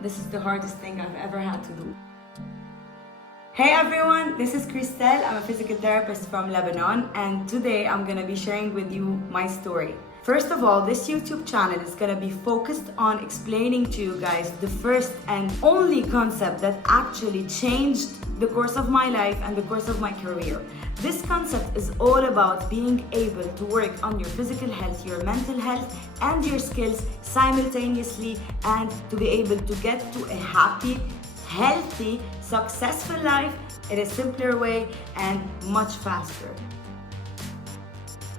This is the hardest thing I've ever had to do. Hey everyone, this is Christelle. I'm a physical therapist from Lebanon, and today I'm gonna be sharing with you my story. First of all, this YouTube channel is gonna be focused on explaining to you guys the first and only concept that actually changed the course of my life and the course of my career. This concept is all about being able to work on your physical health, your mental health, and your skills simultaneously, and to be able to get to a happy, healthy, successful life in a simpler way and much faster.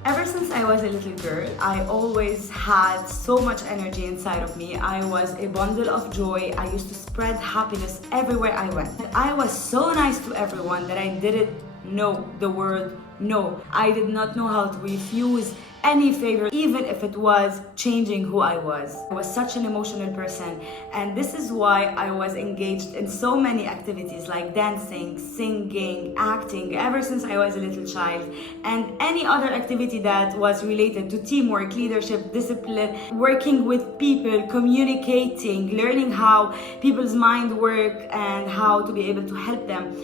Ever since I was a little girl, I always had so much energy inside of me. I was a bundle of joy. I used to spread happiness everywhere I went. I was so nice to everyone that I didn't know the word no. I did not know how to refuse any favor, even if it was changing who I was. I was such an emotional person, and this is why I was engaged in so many activities like dancing, singing, acting, ever since I was a little child, and any other activity that was related to teamwork, leadership, discipline, working with people, communicating, learning how people's mind work and how to be able to help them.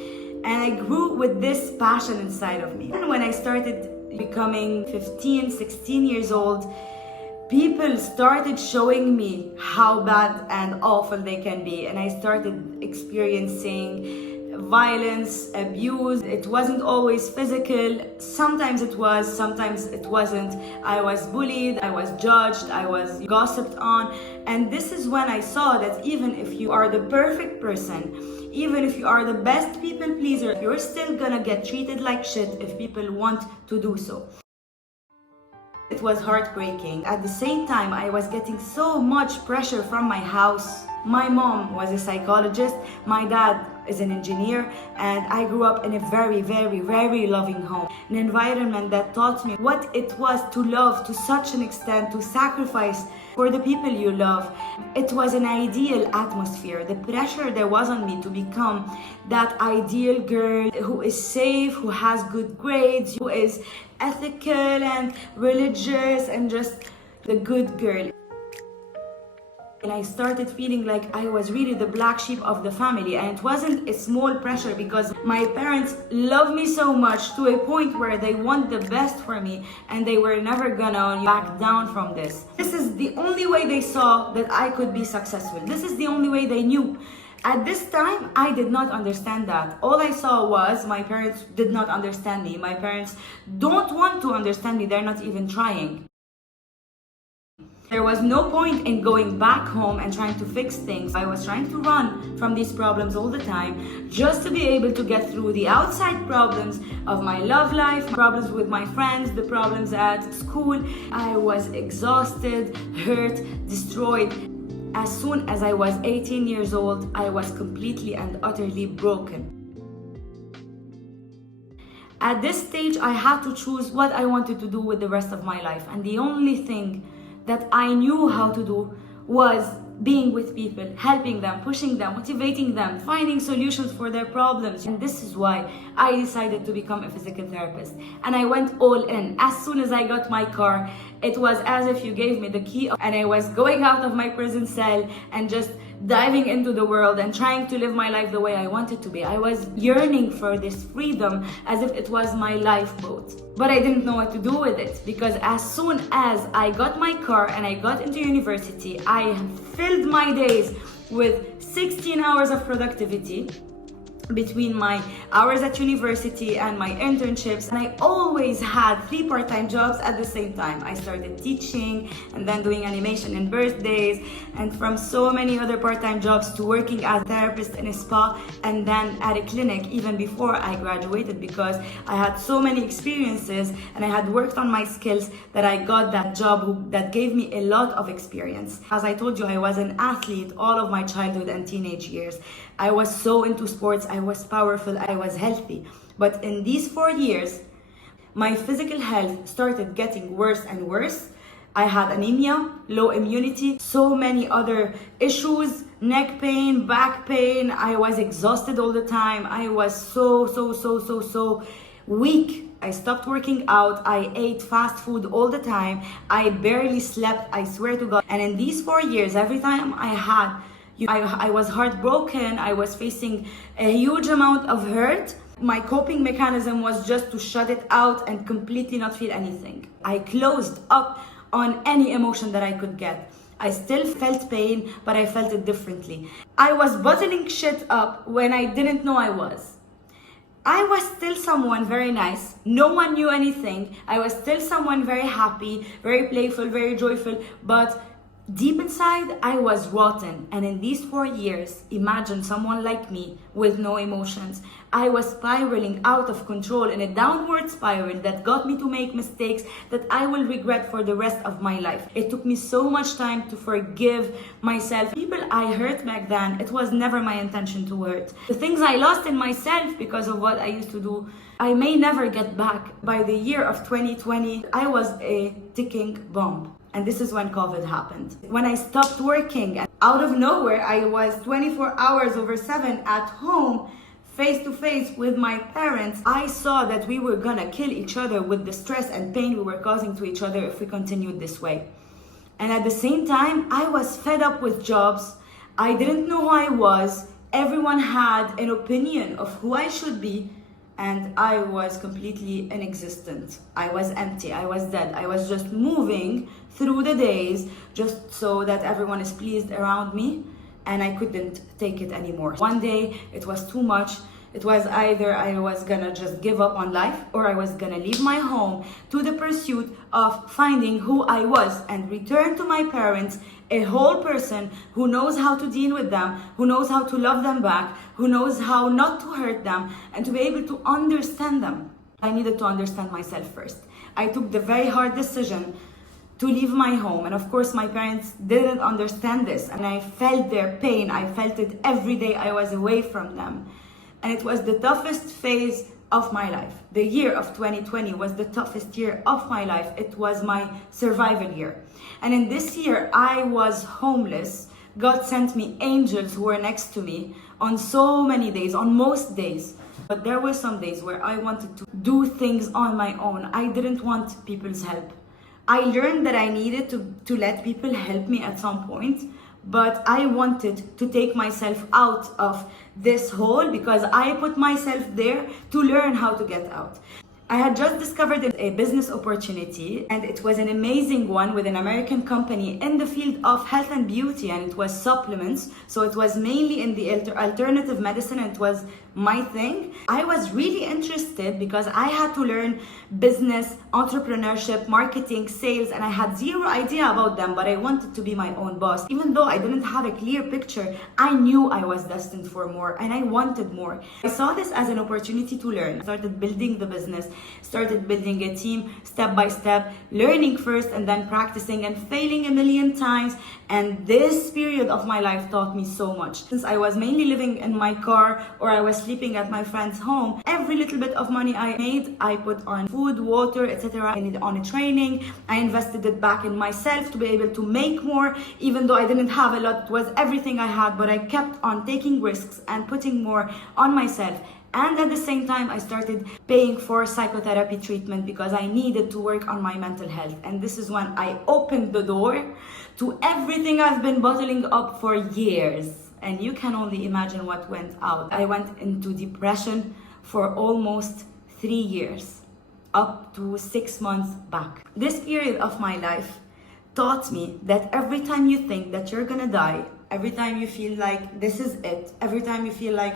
And I grew with this passion inside of me. And when I started becoming 15, 16 years old, people started showing me how bad and awful they can be. And I started experiencing violence, abuse. It wasn't always physical. Sometimes it was, sometimes it wasn't. I was bullied, I was judged, I was gossiped on. And this is when I saw that even if you are the perfect person, even if you are the best people pleaser, you're still gonna get treated like shit if people want to do so. It was heartbreaking. At the same time, I was getting so much pressure from my house. My mom was a psychologist, my dad is an engineer, and I grew up in a very, very, very loving home. An environment that taught me what it was to love to such an extent, to sacrifice for the people you love. It was an ideal atmosphere. The pressure there was on me to become that ideal girl who is safe, who has good grades, who is ethical and religious and just the good girl. And I started feeling like I was really the black sheep of the family, and it wasn't a small pressure because my parents love me so much to a point where they want the best for me and they were never gonna back down from this. This is the only way they saw that I could be successful. This is the only way they knew. At this time, I did not understand that. All I saw was my parents did not understand me. My parents don't want to understand me. They're not even trying. There was no point in going back home and trying to fix things. I was trying to run from these problems all the time just to be able to get through the outside problems of my love life, problems with my friends, the problems at school. I was exhausted, hurt, destroyed. As soon as I was 18 years old, I was completely and utterly broken. At this stage, I had to choose what I wanted to do with the rest of my life, and the only thing that I knew how to do was being with people, helping them, pushing them, motivating them, finding solutions for their problems. And this is why I decided to become a physical therapist. And I went all in. As soon as I got my car, it was as if you gave me the key, and I was going out of my prison cell and just diving into the world and trying to live my life the way I wanted to be. I was yearning for this freedom as if it was my lifeboat. But I didn't know what to do with it, because as soon as I got my car and I got into university, I filled my days with 16 hours of productivity between my hours at university and my internships, and I always had 3 part-time jobs at the same time. I started teaching and then doing animation and birthdays, and from so many other part-time jobs to working as a therapist in a spa and then at a clinic even before I graduated, because I had so many experiences and I had worked on my skills that I got that job that gave me a lot of experience. As I told you, I was an athlete all of my childhood and teenage years. I was so into sports, I was powerful, I was healthy. But in these 4 years, my physical health started getting worse and worse. I had anemia, low immunity, so many other issues, neck pain, back pain. I was exhausted all the time. I was so week. I stopped working out. I ate fast food all the time. I barely slept, I swear to God. And in these 4 years, every time I was heartbroken, I was facing a huge amount of hurt. My coping mechanism was just to shut it out and completely not feel anything. I closed up on any emotion that I could get. I still felt pain, but I felt it differently. I was bottling shit up when I didn't know I was. I was still someone very nice. No one knew anything. I was still someone very happy, very playful, very joyful, but deep inside, I was rotten. And in these 4 years, imagine someone like me with no emotions. I was spiraling out of control in a downward spiral that got me to make mistakes that I will regret for the rest of my life. It took me so much time to forgive myself. People I hurt back then, it was never my intention to hurt. The things I lost in myself because of what I used to do, I may never get back. By the year of 2020, I was a ticking bomb. And this is when COVID happened. When I stopped working, and out of nowhere, I was 24 hours over 7 at home, face to face with my parents. I saw that we were gonna kill each other with the stress and pain we were causing to each other if we continued this way. And at the same time, I was fed up with jobs. I didn't know who I was. Everyone had an opinion of who I should be. And I was completely inexistent. I was empty, I was dead. I was just moving through the days just so that everyone is pleased around me, and I couldn't take it anymore. One day it was too much. It was either I was gonna just give up on life, or I was gonna leave my home to the pursuit of finding who I was and return to my parents a whole person who knows how to deal with them, who knows how to love them back, who knows how not to hurt them, and to be able to understand them. I needed to understand myself first. I took the very hard decision to leave my home, and of course my parents didn't understand this, and I felt their pain. I felt it every day I was away from them. And it was the toughest phase of my life. The year of 2020 was the toughest year of my life. It was my survival year. And in this year, I was homeless. God sent me angels who were next to me on so many days, on most days. But there were some days where I wanted to do things on my own. I didn't want people's help. I learned that I needed to let people help me at some point, but I wanted to take myself out of this hole because I put myself there to learn how to get out. I had just discovered a business opportunity, and it was an amazing one with an American company in the field of health and beauty, and it was supplements. So it was mainly in the alternative medicine, and it was my thing. I was really interested because I had to learn business, entrepreneurship, marketing, sales, and I had zero idea about them, but I wanted to be my own boss. Even though I didn't have a clear picture, I knew I was destined for more, and I wanted more. I saw this as an opportunity to learn. I started building the business, started building a team step by step, learning first and then practicing and failing a million times. And this period of my life taught me so much. Since I was mainly living in my car or I was sleeping at my friend's home, every little bit of money I made, I put on food, water, etc. I needed on a training. I invested it back in myself to be able to make more, even though I didn't have a lot. It was everything I had, but I kept on taking risks and putting more on myself. And at the same time, I started paying for psychotherapy treatment because I needed to work on my mental health. And this is when I opened the door to everything I've been bottling up for years. And you can only imagine what went out. I went into depression for almost 3 years, up to 6 months back. This period of my life taught me that every time you think that you're gonna die, every time you feel like this is it, every time you feel like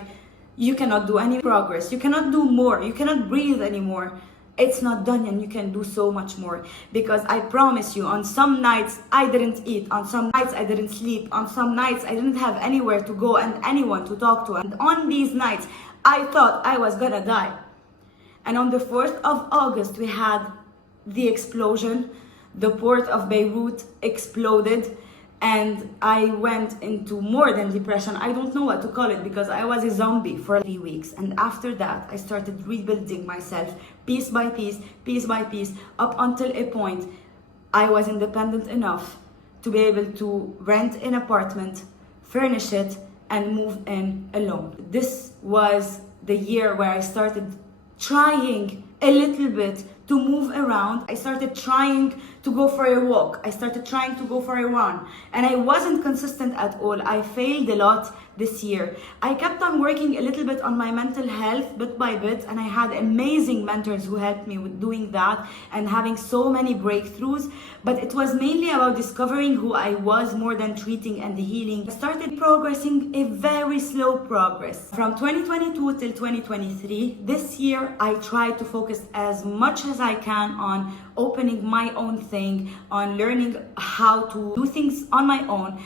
you cannot do any progress, you cannot do more, you cannot breathe anymore, it's not done, and you can do so much more. Because I promise you, on some nights I didn't eat, on some nights I didn't sleep, on some nights I didn't have anywhere to go and anyone to talk to. And on these nights I thought I was gonna die. And on the 4th of August we had the explosion. The port of Beirut exploded, and I went into more than depression. I don't know what to call it, because I was a zombie for 3 weeks. And after that, I started rebuilding myself piece by piece, up until a point I was independent enough to be able to rent an apartment, furnish it, and move in alone. This was the year where I started trying a little bit to move around. I started trying to go for a walk. I started trying to go for a run. And I wasn't consistent at all. I failed a lot this year. I kept on working a little bit on my mental health bit by bit, and I had amazing mentors who helped me with doing that and having so many breakthroughs. But it was mainly about discovering who I was more than treating and healing. I started progressing a very slow progress. From 2022 till 2023, this year I tried to focus as much as I can on opening my own thing, on learning how to do things on my own,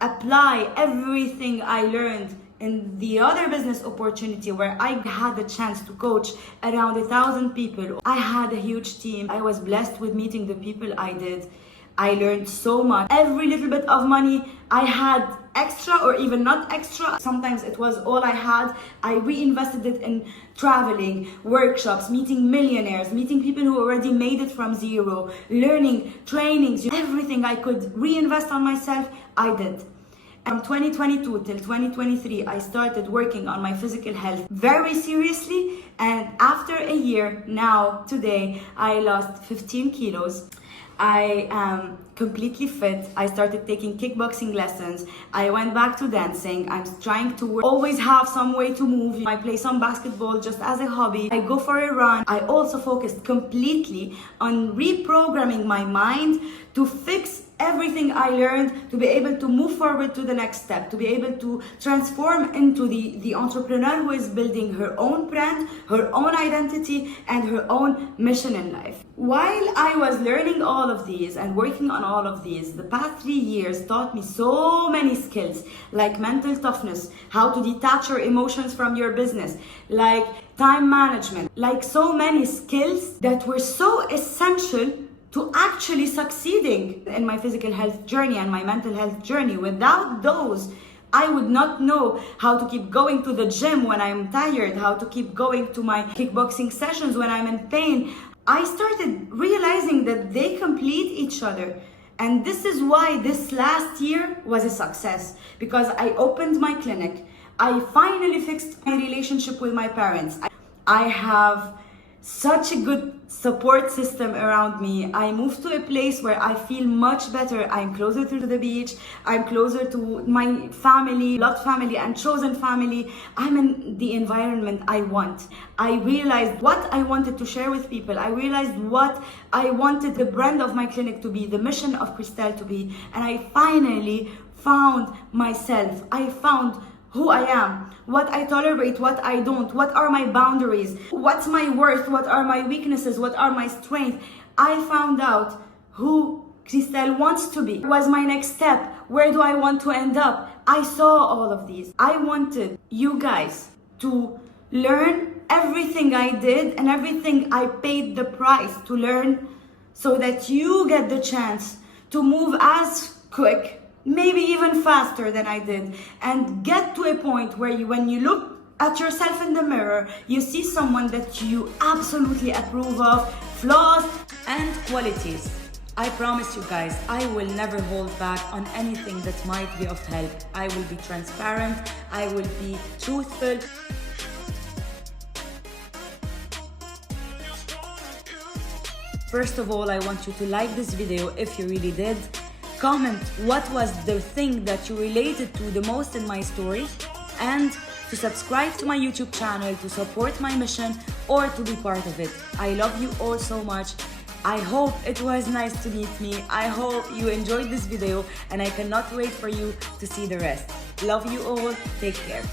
apply everything I learned in the other business opportunity where I had the chance to coach around 1,000 people. I had a huge team. I was blessed with meeting the people I did. I learned so much. Every little bit of money I had, extra or even not extra, sometimes it was all I had, I reinvested it in traveling, workshops, meeting millionaires, meeting people who already made it from zero, learning, trainings, everything I could reinvest on myself, I did. From 2022 till 2023, I started working on my physical health very seriously, and after a year, now, today, I lost 15 kilos. I am completely fit. I started taking kickboxing lessons. I went back to dancing. I'm trying to work. Always have some way to move. I play some basketball just as a hobby. I go for a run. I also focused completely on reprogramming my mind to fix everything I learned, to be able to move forward to the next step, to be able to transform into the entrepreneur who is building her own brand, her own identity, and her own mission in life. While I was learning all of these and working on all of these, the past 3 years taught me so many skills, like mental toughness, how to detach your emotions from your business, like time management, like so many skills that were so essential to actually succeeding in my physical health journey and my mental health journey. Without those, I would not know how to keep going to the gym when I'm tired, how to keep going to my kickboxing sessions when I'm in pain. I started realizing that they complete each other. And this is why this last year was a success, because I opened my clinic. I finally fixed my relationship with my parents. I have such a good support system around me. I moved to a place where I feel much better. I'm closer to the beach. I'm closer to my family, loved family and chosen family. I'm in the environment I want. I realized what I wanted to share with people. I realized what I wanted the brand of my clinic to be, the mission of Cristal to be. And I finally found myself. I found who I am, what I tolerate, what I don't, what are my boundaries, what's my worth, what are my weaknesses, what are my strengths. I found out who Cristal wants to be. What was my next step? Where do I want to end up? I saw all of these. I wanted you guys to learn everything I did and everything I paid the price to learn, so that you get the chance to move as quick, maybe even faster than I did, and get to a point where when you look at yourself in the mirror, you see someone that you absolutely approve of, flaws and qualities. I promise you guys, I will never hold back on anything that might be of help. I will be transparent, I will be truthful. First of all, I want you to like this video if you really did. Comment what was the thing that you related to the most in my story, and to subscribe to my YouTube channel to support my mission or to be part of it. I love you all so much. I hope it was nice to meet me. I hope you enjoyed this video, and I cannot wait for you to see the rest. Love you all. Take care.